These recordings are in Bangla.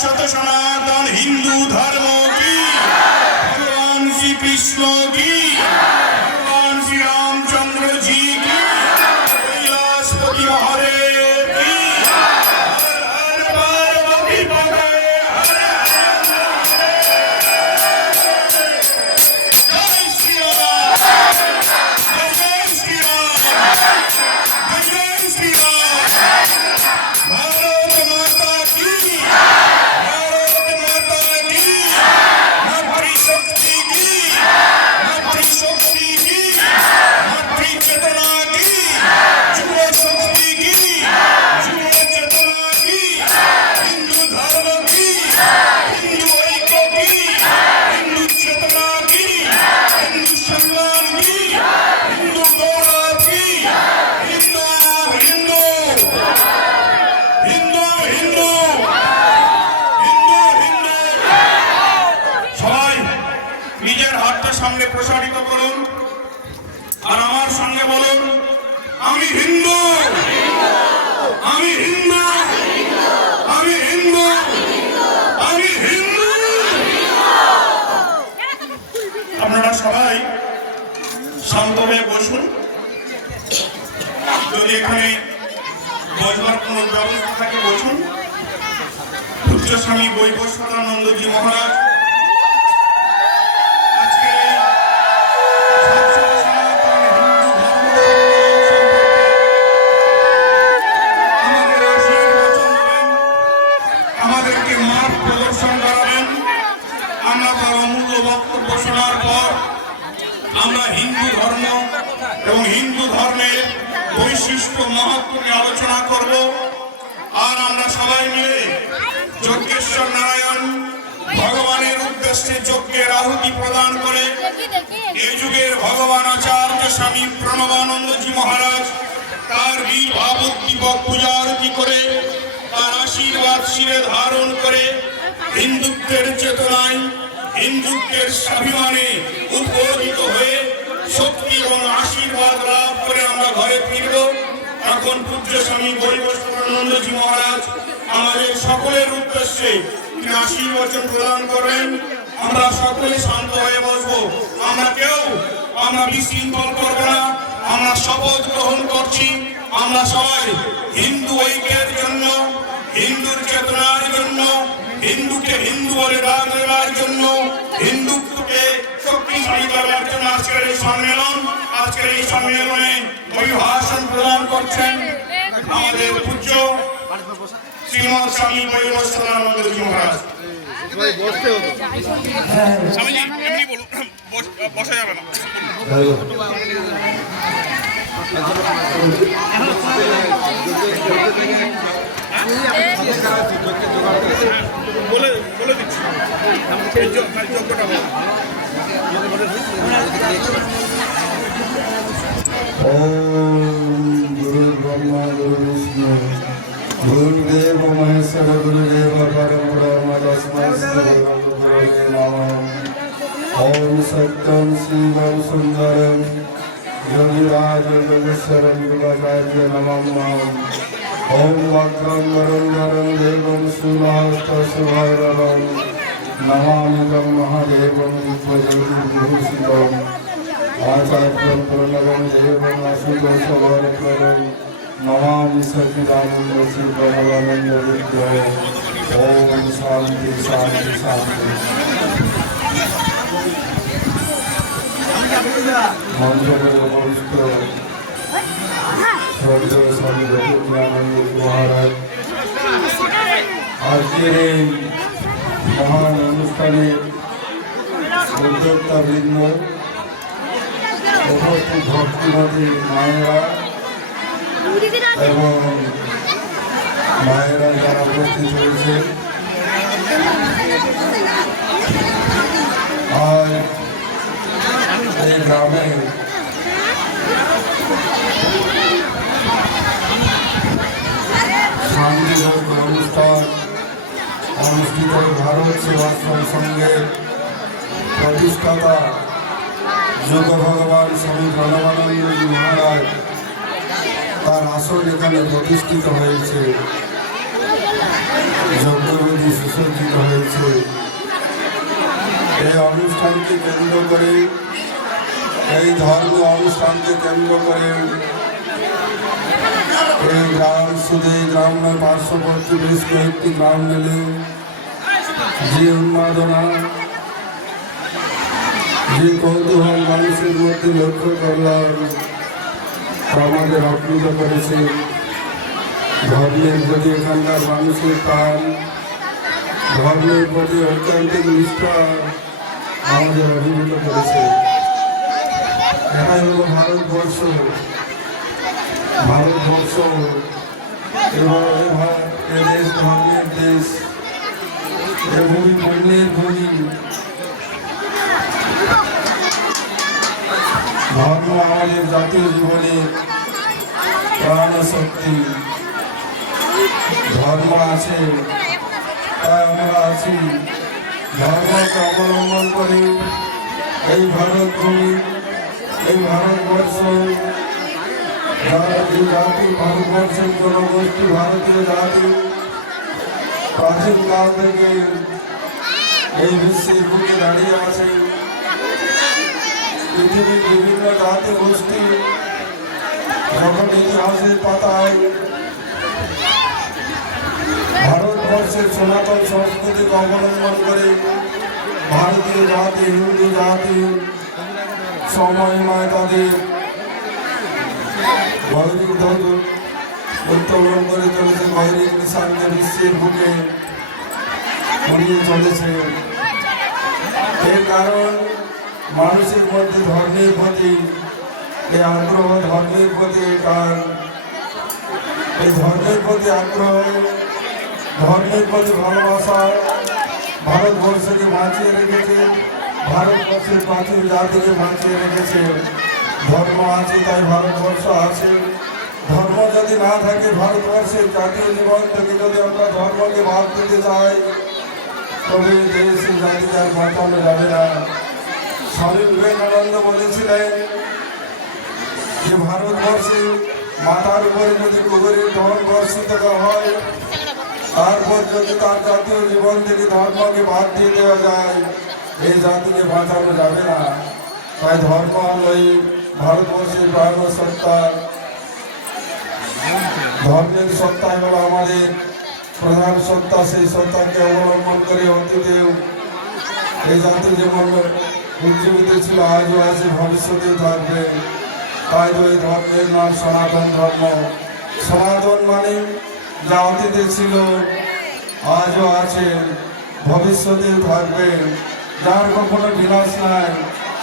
শাশ্বত সনাতন হিন্দু ধর্ম কি? ভগবান শ্রীকৃষ্ণ কি? সবাই শান্ত হয়ে বসুন। যদি এখানে বসবার কোনো ব্যবস্থা থাকে, বসুন। পূজ্য স্বামী বৈবস্বতানন্দজি মহারাজ বৈশিষ্ট্য মহত্ব নিয়ে আলোচনা করব। আর আমরা সবাই মিলে যজ্ঞেশ্বর নারায়ণ ভগবানের উদ্দেশ্যে যজ্ঞের আহুতি প্রদান করে এই যুগের ভগবান আচার্য স্বামী প্রণবানন্দজি মহারাজ তার পূজা আরতি করে, তার আশীর্বাদ শিরে ধারণ করে হিন্দুত্বের চেতনায়, হিন্দুত্বের স্বাভিমানে উদ্বোধিত হয়ে শক্তি এবং আশীর্বাদ লাভ করে আমরা ঘরে ফিরব এখন পূজ্য স্বামী বৈবস্বরানন্দজি মহারাজ আমাদের সকলের উদ্দেশ্যে তিনি আশীর্বচন প্রদান করবেন আমরা সকলে শান্ত হয়ে বসবো। আমরা কেউ, আমরা বিশৃঙ্খল করব না। আমরা শপথ গ্রহণ করছি। আমরা সবাই হিন্দু ঐক্যের জন্য, হিন্দুর চেতনার জন্য, হিন্দুকে হিন্দু বলে ডাক দেওয়ার জন্য, হিন্দুত্বকে শক্তিশালী করার জন্য আজকের এই সম্মেলন আজকের এই সম্মেলনে অভিভাষণ প্রদান করছেন আমাদের পূজ্য শ্রীমৎ স্বামী বৈবস্বরানন্দজি মহারাজ। যোগ্যটা గురుదేవ మహేశ్వర గురుదేవ పరమ ఓం సత్యం శివం సుందరం యోగిరాజేశ్వరం యువకార్య నమం ఓం వక్రం వరం వరం దేవం సుమాస్తశుభరం నమామి সাহেব করুণাগণ দেবগণ অসুখ সবার করুন নমামি সচিদানন্দ শিবানন্দ বিদ্যয় ওম শান্তি শান্তি শান্তি মন্দিরের অবস্থ আজকের এই মহান অনুষ্ঠানে উদ্যোক্তাবৃন্দ উপস্থিত ভক্তিমতী মায়েরা এবং মায়েরা যারা উপস্থিত হয়েছে আর এই গ্রামে শান্তিযোগ অনুষ্ঠান অনুষ্ঠিত ভারত সেবাশ্রম সঙ্গে প্রতিষ্ঠাতা যোগ ভগবান স্বামী প্রণবানন্দী মহারাজ, তার আসন এখানে প্রতিষ্ঠিত হয়েছে। যজ্ঞবিধি সুসজ্জিত হয়েছে। এই অনুষ্ঠানকে কেন্দ্র করে, এই ধর্ম অনুষ্ঠানকে কেন্দ্র করে এই গ্রাম শুধু গ্রামের পার্শ্ববর্তী বেশ কয়েকটি গ্রাম মেলে যে উন্মাদনা যে কৌতূহল মানুষের মধ্যে লক্ষ্য করলাম আমাদের আপ্লুত করেছে। ধর্মের প্রতি এখানকার মানুষের প্রাণ, ধর্মের প্রতি ঐকান্তিক নিষ্ঠা আমাদের অভিভূত করেছে। এটাই হলো ভারতবর্ষ। ভারতবর্ষ এবং এ ভা- এ দেশ, ধর্মের দেশ। এ ভূমি, পুণ্যের ভূমি। ধর্ম আমাদের জাতীয় জীবনে প্রাণ শক্তি ধর্ম আছে, তাই আমরা আছি। ধর্মকে অবলম্বন করে এই ভারত ভূমি এই ভারতবর্ষ যারা যে জাতি, ভারতবর্ষের জনগোষ্ঠী, ভারতীয় জাতি প্রাচীন কাল থেকে এই বিশ্বের বুকে দাঁড়িয়ে আছে। পৃথিবীর বিভিন্ন জাতি গোষ্ঠী যখন ইতিহাসের পাতায় ভারতবর্ষের সনাতন সংস্কৃতিকে অবলম্বন করে ভারতীয় জাতি, হিন্দু জাতি সময়ময় তাদের ভৌতিক ধর্ম উত্তোলন করে চলেছে ভৌতিক নিশানকে বিশ্বের বুকে উড়িয়ে চলেছে। এর কারণ মানুষের মধ্যে ধর্মের প্রতি এই আগ্রহ, ধর্মের প্রতি তার এই ধর্মের প্রতি আগ্রহ, ধর্মের প্রতি ভালোবাসা ভারতবর্ষকে বাঁচিয়ে রেখেছে, ভারতবর্ষের প্রাচীন জাতিকে বাঁচিয়ে রেখেছে। ধর্ম আছে, তাই ভারতবর্ষ আছে। ধর্ম যদি না থাকে, ভারতবর্ষের জাতীয় জীবন থেকে যদি আমরা ধর্মকে বাদ দিতে চাই, তবে দেশ জাতিকে আর বাঁচানো যাবে না। স্বামী বিবেকানন্দ বলেছিলেন যে ভারতবর্ষে মাথার উপরে যদি কুকুরের ধন বর্ষিত হয়, তারপর যদি তার জাতীয় জীবন থেকে ধর্মকে বাদ দিয়ে দেওয়া যায়, এই জাতিকে বাঁচানো যাবে না। তাই ধর্ম হলো এই ভারতবর্ষের প্রাণ সত্তা, ধর্মের সত্তা হল আমাদের প্রধান সত্তা। সেই সত্তাকে অবলম্বন করে অতীতেও এই জাতি যেমন উজ্জীবিত ছিল, আজও আছে, ভবিষ্যতেও থাকবে। তাই এই ধর্মের নাম সনাতন ধর্ম। সনাতন মানে যা অতীতে ছিল, আজও আছে, ভবিষ্যতেও থাকবে। যার কখনো বিনাশ নাই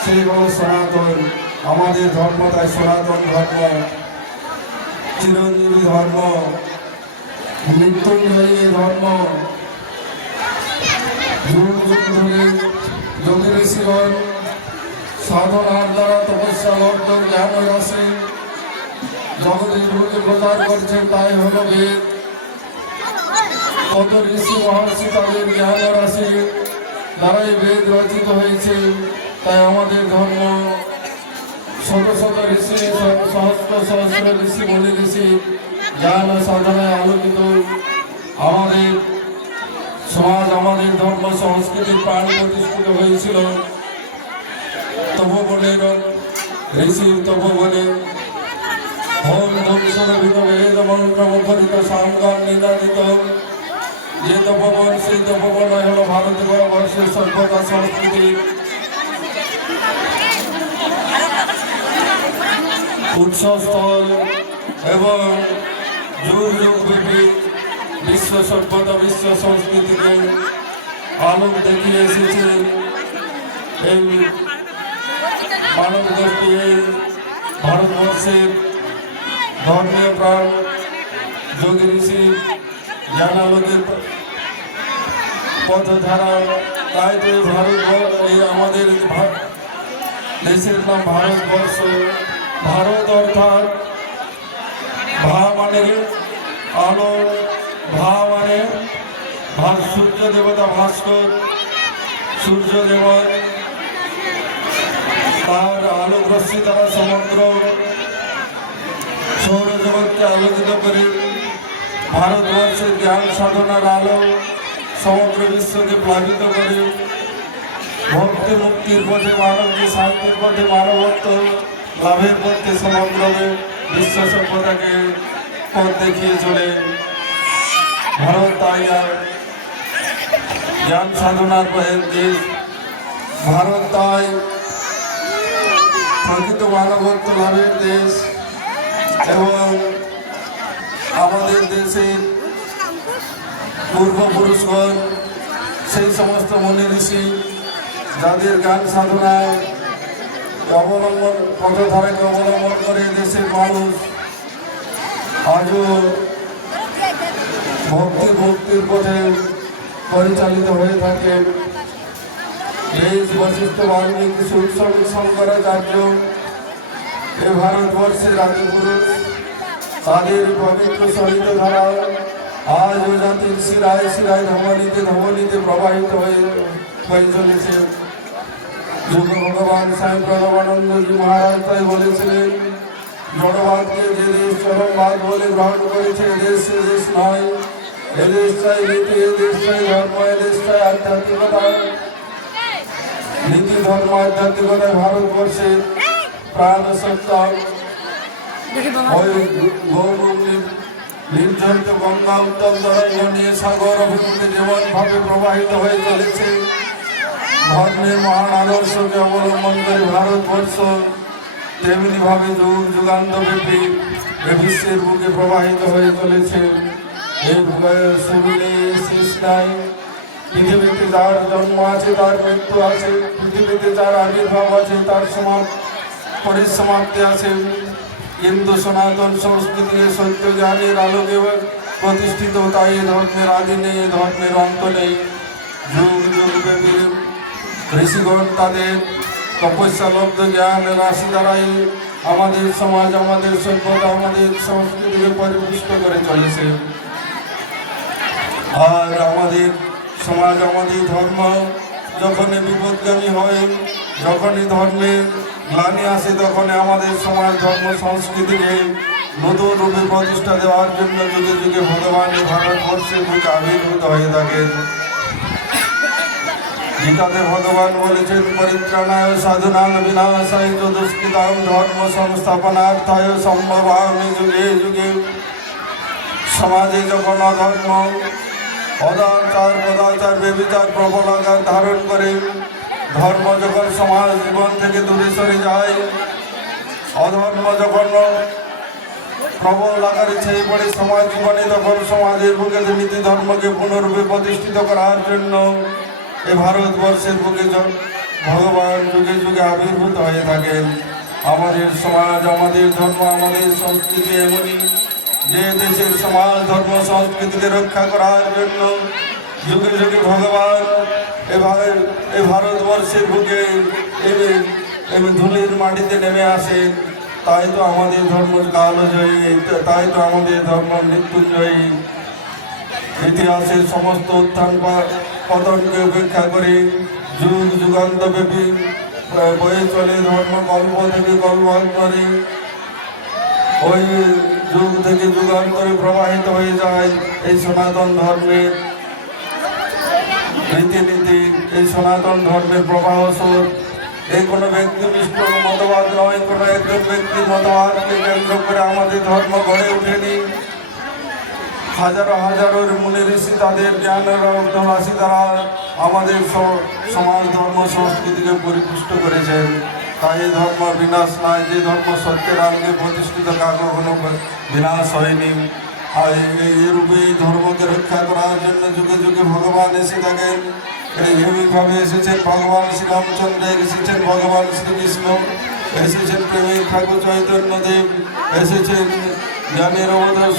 সেই হল সনাতন। আমাদের ধর্ম তাই সনাতন ধর্ম। চিরঞ্জীবী ধর্ম। মৃত্যুঞ্জয়ী ধর্ম। যুগ যুগ ধরে যোগী ঋষিগণ সাধনার দ্বারা তপস্যা অর্জন জ্ঞান রসে জগতের বুকে প্রচার করছেন, তাই হলো বেদ কত ঋষি মহর্ষি তাদের জ্ঞান রাশি দ্বারাই বেদ রচিত হয়েছে, তাই আমাদের ধর্ম শত শত ঋষি সহস্র সহস্র ঋষি বলে ঋষি জ্ঞান সাধনায় আলোকিত। আমাদের সমাজ আমাদের ধর্ম সংস্কৃতির প্রাণ প্রতিষ্ঠিত হয়েছিল। তপবনের ঋষি তপবনে হোম ধ্বংসরভিত বেদ মন্ত্র মুখরিত সাঙ্গম নিদানিত যে তপবন, সেই তপবন হল ভারতীয় বর্ষের সভ্যতা, সংস্কৃতি। উৎসস্থল এবং যুগ যুগ ব্যাপী বিশ্ব সভ্যতা, বিশ্ব সংস্কৃতিকে আলোক দেখিয়ে এসেছে এই মানব গোষ্ঠী এই ভারতবর্ষের ধর্মীয় প্রাণ, যোগী ঋষি জ্ঞানালোকের পথধারা। তাই তো এই ভারত এই আমাদের দেশের নাম ভারতবর্ষ। ভারত অর্থাৎ ভা মানে আলো। ভা মানে ভা- সূর্য দেবতা ভাস্কর, সূর্য দেবতা তার আলোক দ্বারা সমগ্র সৌরজগৎকে আলোকিত করে ভারতবর্ষের জ্ঞান সাধনার আলো সমগ্র বিশ্বকে প্লাবিত করে ভক্তি মুক্তির পথে মানবকে শান্তির পথে মানবত্ব লাভের পথে সমগ্র বিশ্ব সভ্যতাকে পথ দেখিয়ে চলে ভারত তাই আর জ্ঞান সাধনার পথের দেশ ভারত তাই প্রকৃত মানবত্ব লাভের দেশ এবং আমাদের দেশের পূর্বপুরুষগণ, সেই সমস্ত মনি ঋষি যাদের গান সাধনায় অবলম্বন, পথধারাকে অবলম্বন করে দেশের মানুষ আজও ভক্তি ভক্তির পথে পরিচালিত হয়ে থাকে। এই বশিষ্ঠ বাল্মীকি সুৎসব শঙ্করাচার্য এ ভারতবর্ষের আদিপুরুষ তাদের পবিত্র সহিত ধারা আজও জাতির শিরায় শিরায় ধমনীতে ধমনীতে প্রবাহিত হয়ে হয়ে চলেছে। যুগ ভগবান স্বামী প্রণবানন্দজি মহারাজ তাই বলেছিলেন, জড়বাদকে যে দেশ চরমবাদ বলে গ্রহণ করেছে দেশ সে দেশ নয়। এ নীতি এ দেশ চাই ধর্ম এ আধ্যাত্মিকতা। নীতি ধর্ম আধ্যাত্মিকতায় ভারতবর্ষের প্রাণ সত্তা ওই গৌরব নির্ঝরিত গঙ্গা উত্তম তরঙ্গ নিয়ে সাগর অভিমুখে যেমন প্রবাহিত হয়ে চলেছে। ধর্মের মহান আদর্শকে অবলম্বন করে ভারতবর্ষ তেমনি ভাবে যুগ যুগান্ত এ বিশ্বের বুকে প্রবাহিত হয়ে চলেছে। পৃথিবীতে যার জন্ম আছে। তার মৃত্যু আছে পৃথিবীতে যার আবির্ভাব আছে তার সমাপ পরিসমাপ্তি আছে কিন্তু সনাতন সংস্কৃতি সত্য জ্ঞানের আলোকে প্রতিষ্ঠিত তাই ধর্মের আদি নেই ধর্মের অন্ত নেই যুগ যুগ ব্যাপী ঋষিগণ, তাদের তপস্যালব্ধ জ্ঞান রাশি দ্বারাই আমাদের সমাজ আমাদের সভ্যতা আমাদের সংস্কৃতিকে পরিপুষ্ট করে চলেছে। আর আমাদের সমাজ, আমাদের ধর্ম। যখনই বিপদগামী হয়, যখনই ধর্মে গ্লানি আসে, তখনই আমাদের সমাজ, ধর্ম, সংস্কৃতিকে নতুন রূপে প্রতিষ্ঠা দেওয়ার জন্য যুগে যুগে ভগবান ভারতবর্ষের বুকে আবির্ভূত হয়ে থাকেন। গীতাতে ভগবান বলেছেন, পরিত্রাণায় সাধনাং বিনাশায় চ দুষ্কৃতাং ধর্ম সংস্থাপনার্থায় সম্ভবামি যুগে যুগে। সমাজে যখন অধর্ম অদাচার পদাচার বেবিচার প্রবল আকার ধারণ করে ধর্ম যখন সমাজ জীবন থেকে দূরে সরে যায়, অধর্ম যখন প্রবল আকারে ছেয়ে পড়ে সমাজ জীবনে, তখন সমাজের বুকে নীতি ধর্মকে পুনরূপে প্রতিষ্ঠিত করার জন্য এ ভারতবর্ষের বুকে ভগবান যুগে যুগে আবির্ভূত হয়ে থাকেন। আমাদের সমাজ, আমাদের ধর্ম, আমাদের সংস্কৃতি এমনই। যে দেশের সমাজ ধর্ম সংস্কৃতিকে রক্ষা করার জন্য যুগে যুগে ভগবান এভাবে এ ভারতবর্ষের বুকে এই- এই ধুলির মাটিতে নেমে আসে তাই তো আমাদের ধর্ম কালজয়ী তাই তো আমাদের ধর্ম মৃত্যুঞ্জয়ী। ইতিহাসের সমস্ত উত্থান পতনকে উপেক্ষা করে যুগ যুগান্ত ব্যাপী আহ, বয়ে চলে ধর্ম কল্প থেকে কল্পান্তরে ওই যুগ থেকে যুগান্তরে প্রবাহিত হয়ে যায় এই সনাতন ধর্মের রীতিনীতি, এই সনাতন ধর্মের প্রবাহ স্রোত। এই কোনো ব্যক্তি ব্যক্তিনিষ্ঠ মতবাদ নয়, কোনো একজন ব্যক্তির মতবাদকে কেন্দ্র করে আমাদের ধর্ম গড়ে ওঠেনি। হাজারো হাজারো মুনি ঋষি তাদের জ্ঞানের রাশি দ্বারা আমাদের সমাজ, ধর্ম, সংস্কৃতিকে পরিপুষ্ট করেছেন। তাই এই ধর্ম বিনাশ নয়, যে ধর্ম সত্যের আলোকে প্রতিষ্ঠিত তা বিনাশ হয়নি। আর এই রূপে এই ধর্মকে রক্ষা করার জন্য যুগে যুগে ভগবান এসে থাকেন। এইভাবে এসেছেন ভগবান শ্রীরামচন্দ্র, এসেছেন ভগবান শ্রীকৃষ্ণ, এসেছেন প্রেমের ঠাকুর চৈতন্য দেব এসেছেন জ্ঞানের অবদান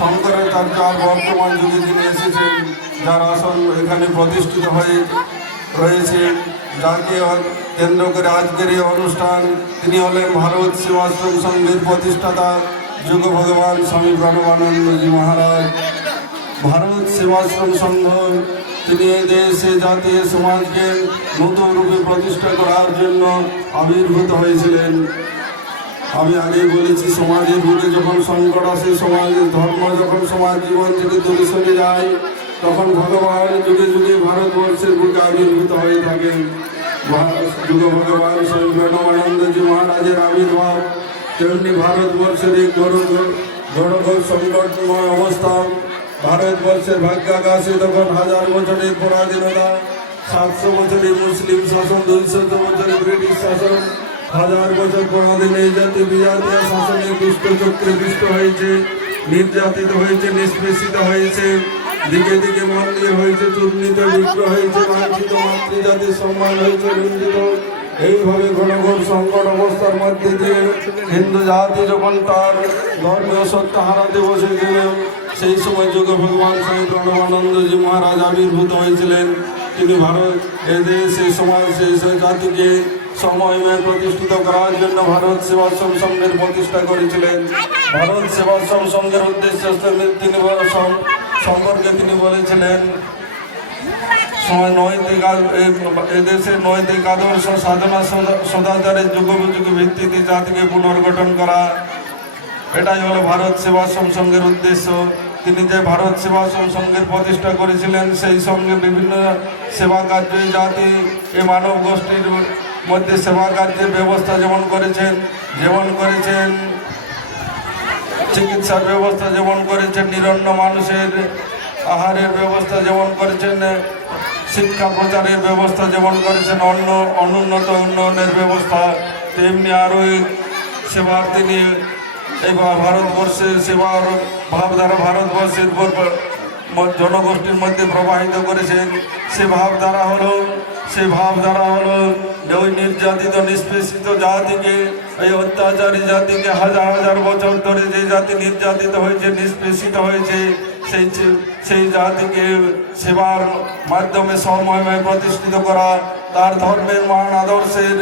শঙ্করাচার্য আর বর্তমান যুগে তিনি এসেছেন, যার আসন এখানে প্রতিষ্ঠিত হয়ে রয়েছে, যাকে কেন্দ্র করে আজকের এই অনুষ্ঠান, তিনি হলেন ভারত সেবাশ্রম সংঘের প্রতিষ্ঠাতা যুগ ভগবান স্বামী প্রণবানন্দজি মহারাজ। ভারত সেবাশ্রম সংঘ, তিনি দেশে জাতীয় সমাজকে নতুন রূপে প্রতিষ্ঠা করার জন্য আবির্ভূত হয়েছিলেন। আমি আগেই বলেছি সমাজের বুকে যখন সংকট আসে সমাজের ধর্ম যখন সমাজ জীবন থেকে দূরে সরে যায়, তখন ভগবান যুগে যুগে ভারতবর্ষের বুকে আবির্ভূত হয়ে থাকেন। যুগ ভগবান স্বামী প্রণবানন্দজি মহারাজের আবির্ভাব, তেমনি ভারতবর্ষের এই গণঘোর সংকটময় অবস্থান ভারতবর্ষের ভাগ্যাকাশে তখন হাজার বছরের পরাধীনতা, সাতশো বছরের মুসলিম শাসন, দুইশত বছরের ব্রিটিশ শাসন হাজার বছর পরাধীন এই জাতি বিজাতীয় শাসনে দুষ্ট চক্রে পিষ্ট হয়েছে, নির্যাতিত হয়েছে, নিষ্পেষিত হয়েছে, দিকে দিকে মন্দির হয়েছে, চূর্ণিত বিগ্রহ হয়েছে লাঞ্ছিত মাতৃজাতির সম্মান হয়েছে লুণ্ঠিত এইভাবে ঘন ঘন সংকট অবস্থার মধ্যে দিয়ে হিন্দু জাতি যখন তার ধর্মীয় সত্য হারাতে বসেছিল সেই সময় যোগ ভগবান স্বামী প্রণবানন্দজি মহারাজ আবির্ভূত হয়েছিলেন। তিনি ভারত এদের সেই সমাজ সেই সেই জাতিকে সময়ে প্রতিষ্ঠিত করার জন্য ভারত সেবাশ্রম সংঘের প্রতিষ্ঠা করেছিলেন। ভারত সেবাশ্রম সংঘের উদ্দেশ্য তিনি সম্পর্কে তিনি বলেছিলেন, সময় নৈতিক এদেশের নৈতিক আদর্শ, সাধনা, সদা- সদাচারের যুগোপযোগী ভিত্তিতে জাতিকে পুনর্গঠন করা। এটাই হলো ভারত সেবাশ্রম সংঘের উদ্দেশ্য। তিনি যে ভারত সেবাশ্রম সংঘের প্রতিষ্ঠা করেছিলেন, সেই সঙ্গে বিভিন্ন সেবা কার্যে জাতি এ মানব গোষ্ঠীর মধ্যে সেবা কার্যের ব্যবস্থা যেমন করেছেন যেমন করেছেন, চিকিৎসার ব্যবস্থা যেমন করেছেন, নিরন্ন মানুষের আহারের ব্যবস্থা যেমন করেছেন, শিক্ষা প্রচারের ব্যবস্থা যেমন করেছেন, অন্য অনুন্নত উন্নয়নের ব্যবস্থা তেমনি আরও সেবার তিনি এই ভারতবর্ষের সেবার ভাবধারা ভারতবর্ষের জনগোষ্ঠীর মধ্যে প্রবাহিত করেছেন। সে ভাবধারা হলো সে ভাবধারা হলো যে ওই নির্যাতিত, নিষ্পেষিত জাতিকে, এই অত্যাচারী জাতিকে হাজার হাজার বছর ধরে যে জাতি নির্যাতিত হয়েছে, নিষ্পেষিত হয়েছে, সেই সেই জাতিকে সেবার মাধ্যমে সময় প্রতিষ্ঠিত করা, তার ধর্মের মহান আদর্শের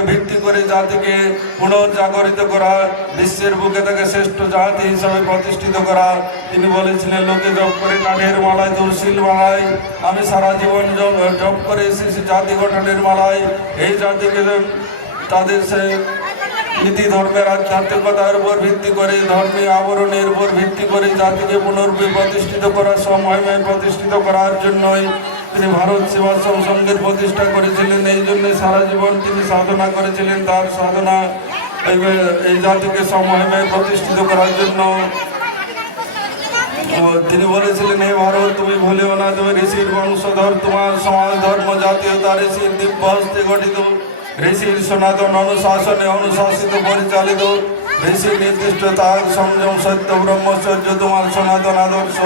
ভিত্তি করে জাতিকে পুনর্জাগরিত করা, বিশ্বের বুকে তাকে শ্রেষ্ঠ জাতি হিসাবে প্রতিষ্ঠিত করা। তিনি বলেছিলেন, লোকে জপ করে কাঠের মালায় তুলসীর মালায়, আমি সারা জীবন জ- জপ করে এসেছি জাতি গঠনের মালায়। এই জাতিকে তাদের সে নীতি ধর্মের আধ্যাত্মিকতার উপর ভিত্তি করে ধর্মীয় আবরণের উপর ভিত্তি করে জাতিকে পুনর্বে প্রতিষ্ঠিত করার সময়ময় প্রতিষ্ঠিত করার জন্যই তিনি ভারত সেবাশ্রম সংঘের প্রতিষ্ঠা করেছিলেন। এই জন্য সারা জীবন তিনি সাধনা করেছিলেন। তার সাধনা এই- জাতিকে সময়ময় প্রতিষ্ঠিত করার জন্য। তিনি বলেছিলেন, হে ভারত, তুমি ভুলেও না, তুমি ঋষির বংশধর, তোমার সমাজ ধর্ম, জাতীয়তা, ঋষির দিব্য হস্তে গঠিত। ঋষির সনাতন অনুশাসনে অনুশাসিত, পরিচালিত। ঋষির নির্দিষ্ট তার সংযম, সত্য, ব্রহ্মচর্য, তোমার সনাতন আদর্শ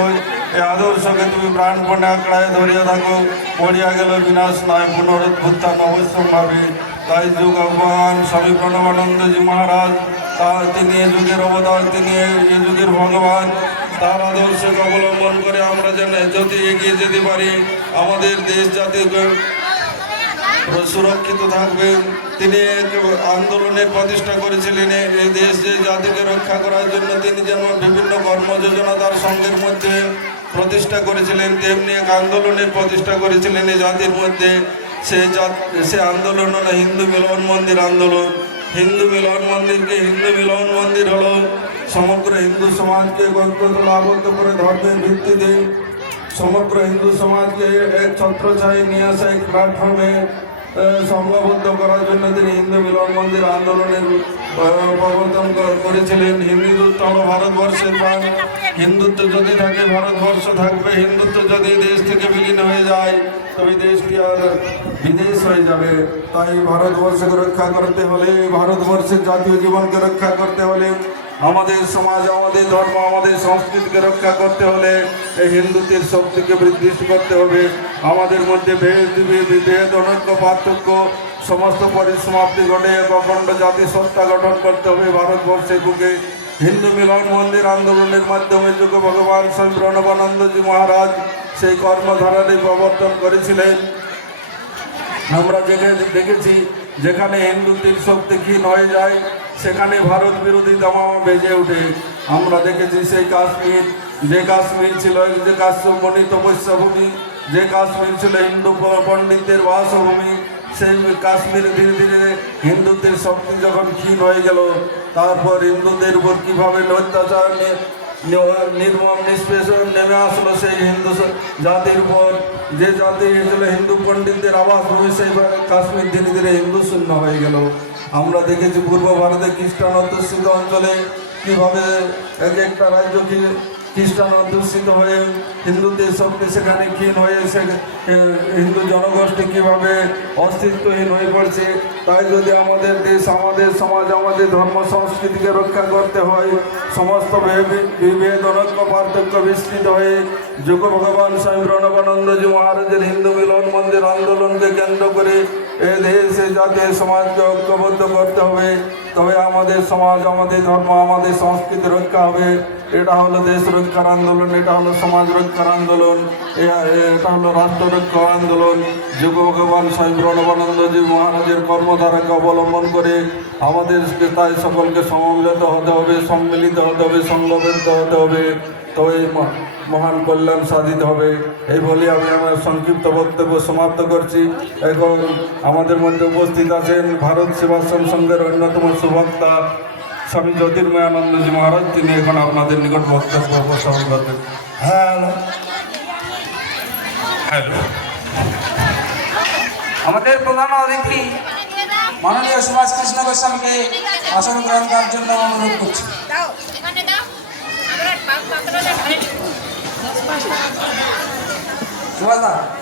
এই আদর্শকে তুমি প্রাণপণে আঁকড়ায় ধরিয়া থাকো। পড়িয়া গেল বিনাশ নয় পুনরুত্থান অবশ্যম্ভাবে। তাই যুগ ভগবান স্বামী প্রণবানন্দজি মহারাজ তার তিনি এ যুগের অবদান তিনি এ- এ যুগের ভগবান। তার আদর্শকে অবলম্বন করে আমরা যেন যদি এগিয়ে যেতে পারি, আমাদের দেশ জাতি সুরক্ষিত থাকবে। তিনি আন্দোলনের প্রতিষ্ঠা করেছিলেন এই দেশ যে জাতিকে রক্ষা করার জন্য তিনি যেমন বিভিন্ন কর্মযোজনা তার সঙ্গের মধ্যে প্রতিষ্ঠা করেছিলেন, তেমনি এক আন্দোলনের প্রতিষ্ঠা করেছিলেন এই জাতির মধ্যে। সে জাত, সে আন্দোলন হলো হিন্দু মিলন মন্দির আন্দোলন। হিন্দু মিলন মন্দিরকে, হিন্দু মিলন মন্দির হলো সমগ্র হিন্দু সমাজকে গণতন্ত্র আবদ্ধ করে ধর্মের ভিত্তিতে সমগ্র হিন্দু সমাজকে এক ছত্রছায় নিয়ে আসা এক প্ল্যাটফর্মে সংঘবদ্ধ করার জন্য তিনি হিন্দু মিলন মন্দির আন্দোলনের প্রবর্তন করেছিলেন হিন্দুত্ব ভারতবর্ষের প্রাণ। হিন্দুত্ব যদি থাকে, ভারতবর্ষ থাকবে। হিন্দুত্ব যদি দেশ থেকে বিলীন হয়ে যায়, তবে দেশটি আর বিদেশ হয়ে যাবে। তাই ভারতবর্ষকে রক্ষা করতে হলে, ভারতবর্ষের জাতীয় জীবনকে রক্ষা করতে হলে, আমাদের সমাজ, আমাদের ধর্ম, আমাদের সংস্কৃতিকে রক্ষা করতে হলে, এই হিন্দুত্বের শক্তিকে বৃদ্ধি করতে হবে। আমাদের মধ্যে ভেদ বিভেদ, অনৈক্য পার্থক্য সমস্ত পরিসমাপ্তি ঘটে এক অখণ্ড জাতি সত্তা গঠন করতে হবে ভারতবর্ষের বুকে। হিন্দু মিলন মন্দির আন্দোলনের মাধ্যমে যুগ ভগবান স্বামী প্রণবানন্দজি মহারাজ সেই কর্মধারাটি প্রবর্তন করেছিলেন। আমরা যেখানে দেখেছি যেখানে হিন্দুত্বের শক্তি ক্ষীণ হয়ে যায়, সেখানে ভারত বিরোধী দামামা বেজে ওঠে। আমরা দেখেছি সেই কাশ্মীর, যে কাশ্মীর ছিল, যে কাশ্যমণি তপস্যাভূমি যে কাশ্মীর ছিল হিন্দু প- পণ্ডিতদের বাসভূমি সেই কাশ্মীর ধীরে ধীরে হিন্দুত্বের শক্তি যখন ক্ষীণ হয়ে গেল, তারপর হিন্দুদের উপর কীভাবে অত্যাচার নির্মম নিষ্পেষণ নেমে আসলো সেই হিন্দু জাতির উপর। যে জাতি ছিল হিন্দু পণ্ডিতদের আবাস ভূমি সেইভাবে কাশ্মীর ধীরে ধীরে হিন্দু শূন্য হয়ে গেল। আমরা দেখেছি পূর্ব ভারতে খ্রিস্টান অধ্যুষিত অঞ্চলে কীভাবে এক একটা রাজ্য কি- খ্রিস্টান অধ্যুষিত হয়ে হিন্দুদের শক্তি সেখানে ক্ষীণ হয়ে সে হিন্দু জনগোষ্ঠী কীভাবে অস্তিত্বহীন হয়ে পড়ছে, তাই যদি আমাদের দেশ, আমাদের সমাজ, আমাদের ধর্ম, সংস্কৃতিকে রক্ষা করতে হয়, সমস্ত বিভেদ, অনৈক্য, পার্থক্য বিস্তৃত হয়ে যোগ ভগবান স্বামী প্রণবানন্দজি মহারাজের হিন্দু মিলন মন্দির আন্দোলনকে কেন্দ্র করে এ দেশে জাতীয় সমাজকে ঐক্যবদ্ধ করতে হবে, তবে আমাদের সমাজ, আমাদের ধর্ম, আমাদের সংস্কৃতি রক্ষা হবে। এটা হলো দেশ রক্ষার আন্দোলন, এটা হলো সমাজ রক্ষার আন্দোলন এটা হলো রাষ্ট্র রক্ষার আন্দোলন। যুগ ভগবান স্বামী প্রণবানন্দজি মহারাজের কর্মধারাকে অবলম্বন করে আমাদেরকে তাই সকলকে সমবেত হতে হবে, সম্মিলিত হতে হবে সংঘবদ্ধ হতে হবে। তবে মহান কল্যাণ সাধিত হবে। এই বলে আমি আমার সংক্ষিপ্ত বক্তব্য সমাপ্ত করছি। এখন আমাদের মধ্যে উপস্থিত আছেন ভারত সেবাশ্রম সংঘের অন্যতম সুবক্তা স্বামী জ্যোতির্ময়ানন্দজি মহারাজ। তিনি এখন আপনাদের নিকট বক্তব্য উপস্থাপন করবেন। হ্যালো। হ্যালো। আমাদের প্রধান অতিথি মাননীয় সুভাষ কৃষ্ণ গোস্বামীকে আসন গ্রহণ করার জন্য অনুরোধ করছি। দাও